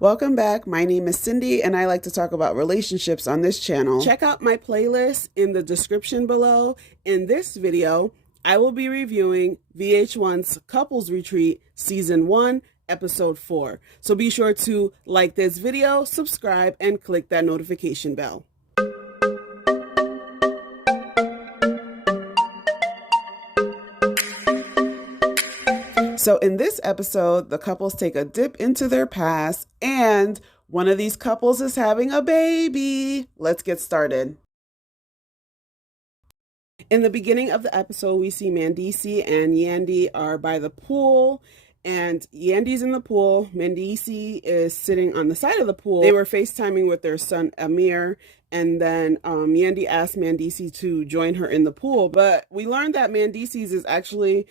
Welcome back. My name is Cindy and I like to talk about relationships on this channel. Check out my playlist in the description below. In this video, I will be reviewing VH1's Couples Retreat Season 1, Episode 4. So be sure to like this video, subscribe, and click that notification bell. So in this episode, the couples take a dip into their past, and one of these couples is having a baby. Let's get started. In the beginning of the episode, we see Mandisi and Yandy are by the pool, and Yandy's in the pool. Mandisi is sitting on the side of the pool. They were FaceTiming with their son, Amir, and then Yandy asked Mandisi to join her in the pool. But we learned that Mandisi's is actually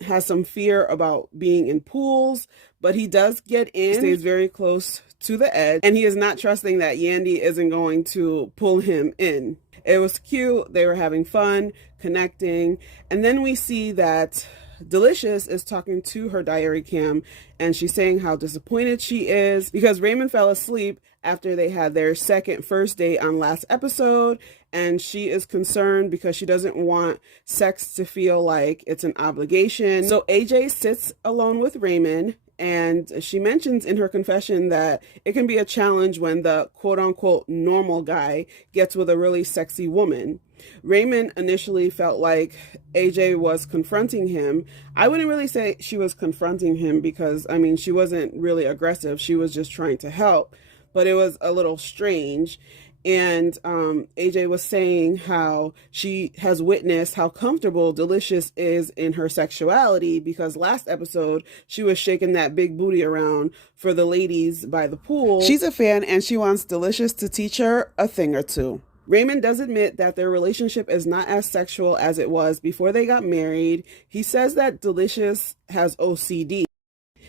has some fear about being in pools, but he does get in, stays very close to the edge, and he is not trusting that Yandy isn't going to pull him in. It was cute. They were having fun, connecting. And then we see that Delicious is talking to her diary cam, and she's saying how disappointed she is because Raymond fell asleep after they had their first date on last episode, and she is concerned because she doesn't want sex to feel like it's an obligation. So AJ sits alone with Raymond, and she mentions in her confession that it can be a challenge when the quote-unquote normal guy gets with a really sexy woman. Raymond initially felt like AJ was confronting him. I wouldn't really say she was confronting him because, I mean, she wasn't really aggressive. She was just trying to help, but it was a little strange. And AJ was saying how she has witnessed how comfortable Delicious is in her sexuality because last episode she was shaking that big booty around for the ladies by the pool. She's a fan and she wants Delicious to teach her a thing or two. Raymond does admit that their relationship is not as sexual as it was before they got married. He says that Delicious has OCD.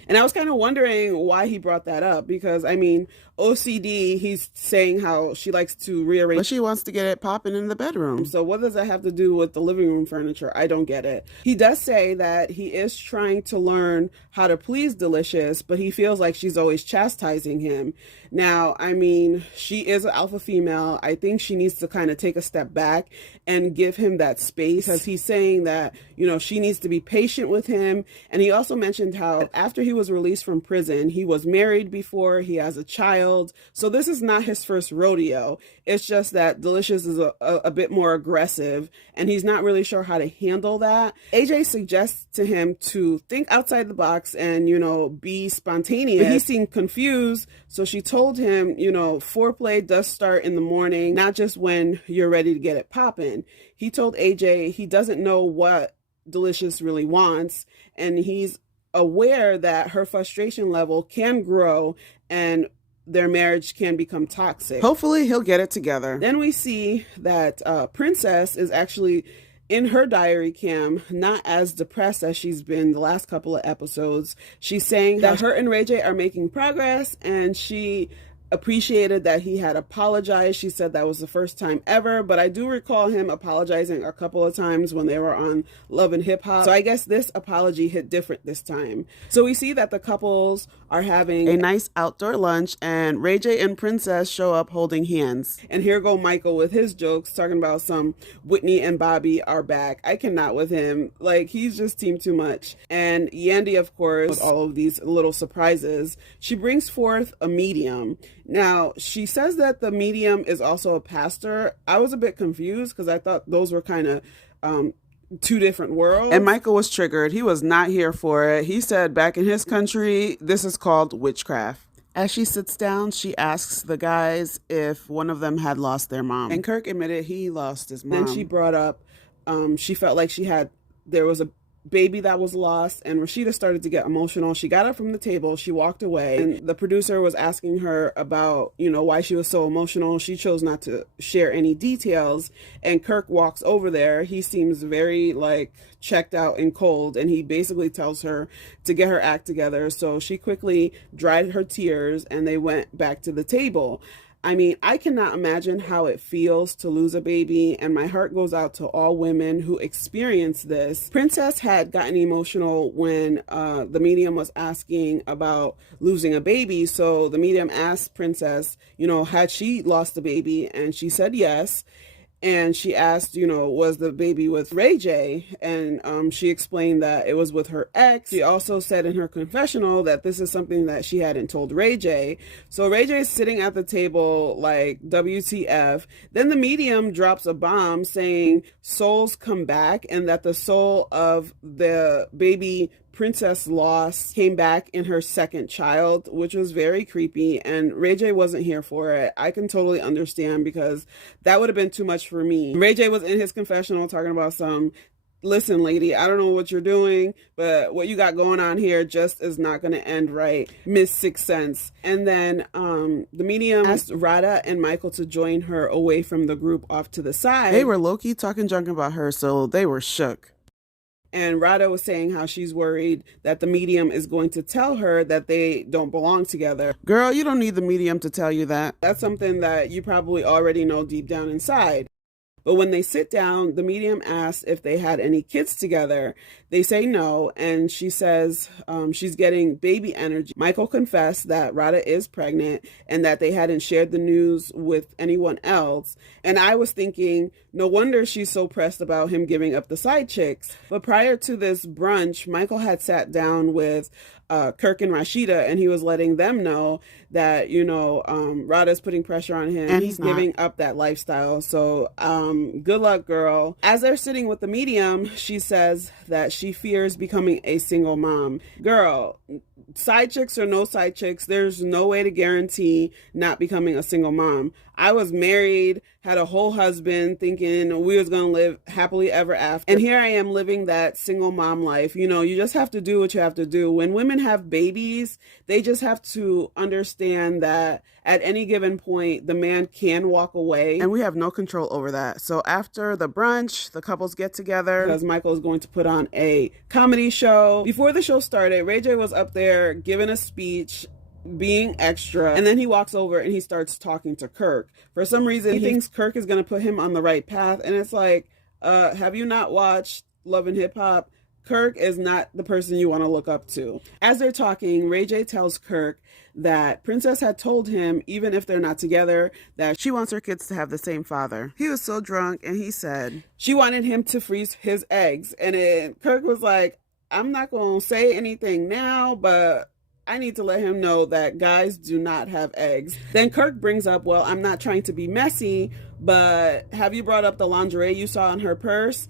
And I was kind of wondering why he brought that up because, I mean, OCD, he's saying how she likes to rearrange, but she wants to get it popping in the bedroom. So what does that have to do with the living room furniture? I don't get it. He does say that he is trying to learn how to please Delicious, but he feels like she's always chastising him. Now, I mean, she is an alpha female. I think she needs to kind of take a step back and give him that space because he's saying that, you know, she needs to be patient with him. And he also mentioned how after he was released from prison, he was married before, he has a child. So this is not his first rodeo. It's just that Delicious is a bit more aggressive and he's not really sure how to handle that. AJ suggests to him to think outside the box and, you know, be spontaneous. But he seemed confused. So she told him, you know, foreplay does start in the morning, not just when you're ready to get it popping. He told AJ he doesn't know what Delicious really wants, and he's aware that her frustration level can grow and their marriage can become toxic. Hopefully he'll get it together. Then we see that Princess is actually in her diary cam, not as depressed as she's been the last couple of episodes. She's saying that her and Ray J are making progress, and she appreciated that he had apologized. She said that was the first time ever, but I do recall him apologizing a couple of times when they were on Love and Hip Hop. So I guess this apology hit different this time. So we see that the couples are having a nice outdoor lunch, and Ray J and Princess show up holding hands. And here go Michael with his jokes, talking about some Whitney and Bobby are back. I cannot with him. Like, he's just team too much. And Yandy, of course, with all of these little surprises, she brings forth a medium. Now, she says that the medium is also a pastor. I was a bit confused because I thought those were kind of two different worlds. And Michael was triggered. He was not here for it. He said back in his country, this is called witchcraft. As she sits down, she asks the guys if one of them had lost their mom. And Kirk admitted he lost his mom. Then she brought up, she felt like there was a baby that was lost, and Rashida started to get emotional. She got up from the table, she walked away, and the producer was asking her about, you know, why she was so emotional. She chose not to share any details, and Kirk walks over there. He seems very like checked out and cold, and he basically tells her to get her act together. So she quickly dried her tears and they went back to the table. I mean, I cannot imagine how it feels to lose a baby, and my heart goes out to all women who experience this. Princess had gotten emotional when the medium was asking about losing a baby. So the medium asked Princess, had she lost a baby? And she said yes. And she asked, was the baby with Ray J? And she explained that it was with her ex. She also said in her confessional that this is something that she hadn't told Ray J. So Ray J is sitting at the table like, WTF. Then the medium drops a bomb saying souls come back, and that the soul of the baby Princess lost came back in her second child, which was very creepy, and Ray J wasn't here for it. I can totally understand, because that would have been too much for me. Ray J was in his confessional talking about listen, lady, I don't know what you're doing, but what you got going on here just is not going to end right. Miss Sixth Sense. And then the medium asked Rada and Michael to join her away from the group off to the side. They were low-key talking junk about her, so they were shook. And Rada was saying how she's worried that the medium is going to tell her that they don't belong together. Girl, you don't need the medium to tell you that. That's something that you probably already know deep down inside. But when they sit down, the medium asks if they had any kids together. They say no, and she says she's getting baby energy. Michael confessed that Rada is pregnant and that they hadn't shared the news with anyone else. And I was thinking, no wonder she's so pressed about him giving up the side chicks. But prior to this brunch, Michael had sat down with Kirk and Rashida, and he was letting them know that, Rada's putting pressure on him, and he's giving up that lifestyle. So good luck, girl. As they're sitting with the medium, she says that she fears becoming a single mom. Girl, side chicks or no side chicks, there's no way to guarantee not becoming a single mom. I was married, had a whole husband, thinking we was going to live happily ever after. And here I am living that single mom life. You just have to do what you have to do. When women have babies, they just have to understand that at any given point, the man can walk away. And we have no control over that. So after the brunch, the couples get together because Michael is going to put on a comedy show. Before the show started, Ray J was up there giving a speech, being extra, and then he walks over and he starts talking to Kirk. For some reason, he thinks Kirk is going to put him on the right path, and it's like, have you not watched Love and Hip Hop? Kirk is not the person you want to look up to. As they're talking, Ray J tells Kirk that Princess had told him, even if they're not together, that she wants her kids to have the same father. He was so drunk, and he said she wanted him to freeze his eggs, and Kirk was like, I'm not going to say anything now, but I need to let him know that guys do not have eggs. Then Kirk brings up, well, I'm not trying to be messy, but have you brought up the lingerie you saw in her purse?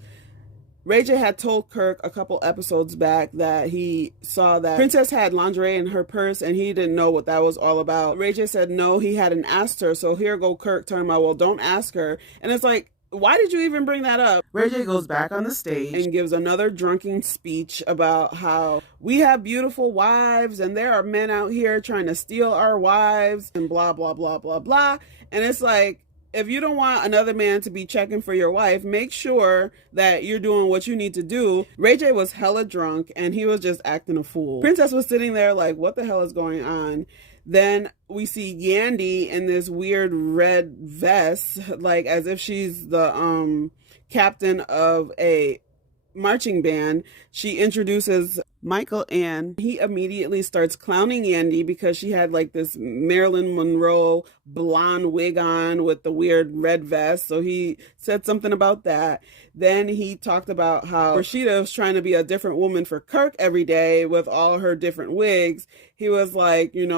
Ray J had told Kirk a couple episodes back that he saw that Princess had lingerie in her purse and he didn't know what that was all about. Ray J said no, he hadn't asked her. So here go Kirk talking about, well, don't ask her. And it's like, why did you even bring that up? Ray J goes back on the stage and gives another drunken speech about how we have beautiful wives and there are men out here trying to steal our wives and blah, blah, blah, blah, blah. And it's like, if you don't want another man to be checking for your wife, make sure that you're doing what you need to do. Ray J was hella drunk and he was just acting a fool. Princess was sitting there like, what the hell is going on? Then we see Yandy in this weird red vest, like as if she's the captain of a marching band. She introduces Michael and he immediately starts clowning Yandy because she had like this Marilyn Monroe blonde wig on with the weird red vest. So he said something about that. Then he talked about how Rashida was trying to be a different woman for Kirk every day with all her different wigs. He was like, you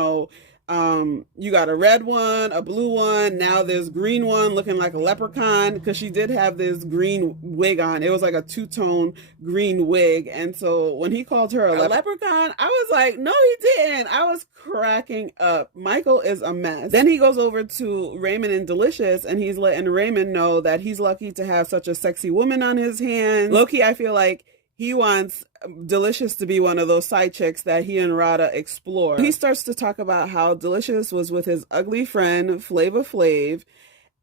got a red one, a blue one, now this green one looking like a leprechaun, because she did have this green wig on. It was like a two-tone green wig. And so when he called her a leprechaun, I was like, no, he didn't. I was cracking up. Michael is a mess. Then he goes over to Raymond and Delicious, and he's letting Raymond know that he's lucky to have such a sexy woman on his hands. Low-key, I feel like he wants Delicious to be one of those side chicks that he and Rada explore. He starts to talk about how Delicious was with his ugly friend, Flava Flav.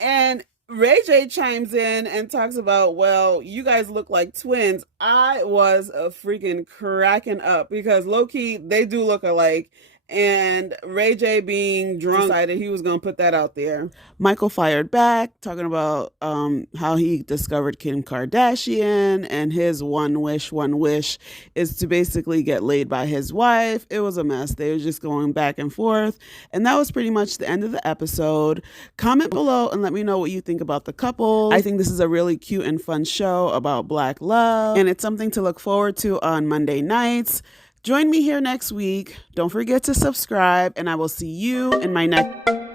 And Ray J chimes in and talks about, well, you guys look like twins. I was freaking cracking up because low-key, they do look alike. And Ray J, being drunk, decided he was going to put that out there. Michael fired back, talking about how he discovered Kim Kardashian, and his one wish is to basically get laid by his wife. It was a mess. They were just going back and forth. And that was pretty much the end of the episode. Comment below and let me know what you think about the couple. I think this is a really cute and fun show about Black love, and it's something to look forward to on Monday nights. Join me here next week. Don't forget to subscribe, and I will see you in my next